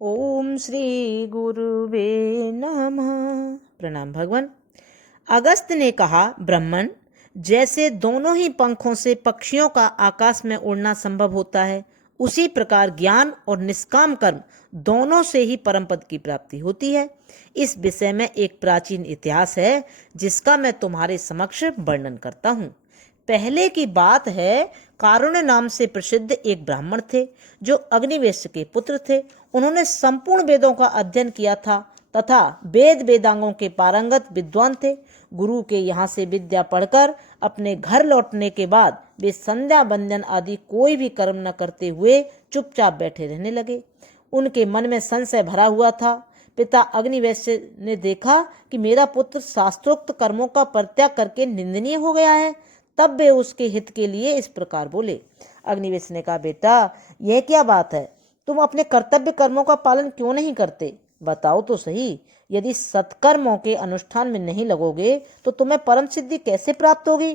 ओम श्री गुरुवे नमः। प्रणाम भगवान। अगस्त ने कहा, ब्राह्मण, जैसे दोनों ही पंखों से पक्षियों का आकाश में उड़ना संभव होता है, उसी प्रकार ज्ञान और निष्काम कर्म दोनों से ही परम पद की प्राप्ति होती है। इस विषय में एक प्राचीन इतिहास है जिसका मैं तुम्हारे समक्ष वर्णन करता हूँ। पहले की बात है, कारुण्य नाम से प्रसिद्ध एक ब्राह्मण थे जो अग्निवेश के पुत्र थे। उन्होंने संपूर्ण वेदों का अध्ययन किया था तथा वेद वेदांगों के पारंगत विद्वान थे। गुरु के यहाँ से विद्या पढ़कर अपने घर लौटने के बाद वे संध्या वंदन आदि कोई भी कर्म न करते हुए चुपचाप बैठे रहने लगे। उनके मन में संशय भरा हुआ था। पिता अग्निवेश्य ने देखा कि मेरा पुत्र शास्त्रोक्त कर्मों का परित्याग करके निंदनीय हो गया है। तब वे उसके हित के लिए इस प्रकार बोले। अग्निवेश ने कहा, बेटा, यह क्या बात है? तुम अपने कर्तव्य कर्मों का पालन क्यों नहीं करते? बताओ तो सही। यदि सत्कर्मों के अनुष्ठान में नहीं लगोगे तो तुम्हें परम सिद्धि कैसे प्राप्त होगी?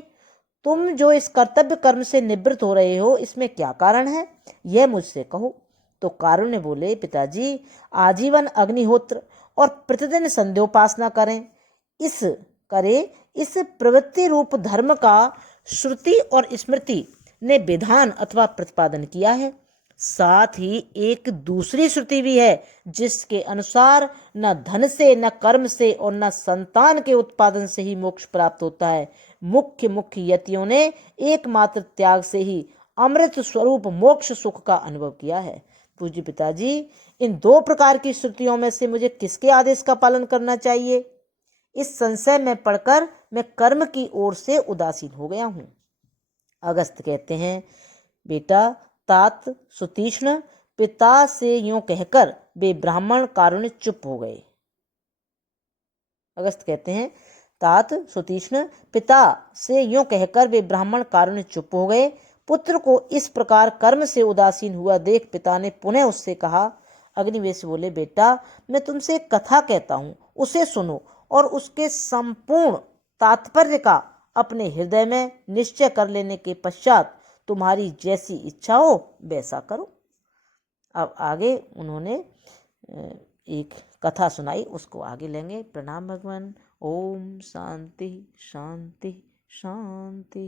तुम जो इस कर्तव्य कर्म से निवृत्त हो रहे हो, इसमें क्या कारण है, यह मुझसे कहो। तो कारुण्य बोले, पिताजी, आजीवन अग्निहोत्र और प्रतिदिन संध्योपासना करें। इस प्रवृत्ति रूप धर्म का श्रुति और स्मृति ने विधान अथवा प्रतिपादन किया है। साथ ही एक दूसरी श्रुति भी है जिसके अनुसार न धन से, न कर्म से और न संतान के उत्पादन से ही मोक्ष प्राप्त होता है। मुख्य मुख्य यतियों ने एकमात्र त्याग से ही अमृत स्वरूप मोक्ष सुख का अनुभव किया है। पूज्य पिताजी, इन दो प्रकार की श्रुतियों में से मुझे किसके आदेश का पालन करना चाहिए? इस संशय में पड़कर मैं कर्म की ओर से उदासीन हो गया हूं। अगस्त कहते हैं, बेटा, तात सुतीक्ष्ण पिता से यूं कहकर वे ब्राह्मण कारुण्य चुप हो गए। अगस्त कहते हैं, तात सुतीक्ष्ण पिता से यूं कहकर वे ब्राह्मण कारुण्य चुप हो गए। पुत्र को इस प्रकार कर्म से उदासीन हुआ देख पिता ने पुनः उससे कहा। अग्निवेश बोले, बेटा, मैं तुमसे एक कथा कहता हूं, उसे सुनो और उसके संपूर्ण तात्पर्य का अपने हृदय में निश्चय कर लेने के पश्चात तुम्हारी जैसी इच्छा हो वैसा करो। अब आगे उन्होंने एक कथा सुनाई, उसको आगे लेंगे। प्रणाम भगवान। ओम शांति शांति शांति।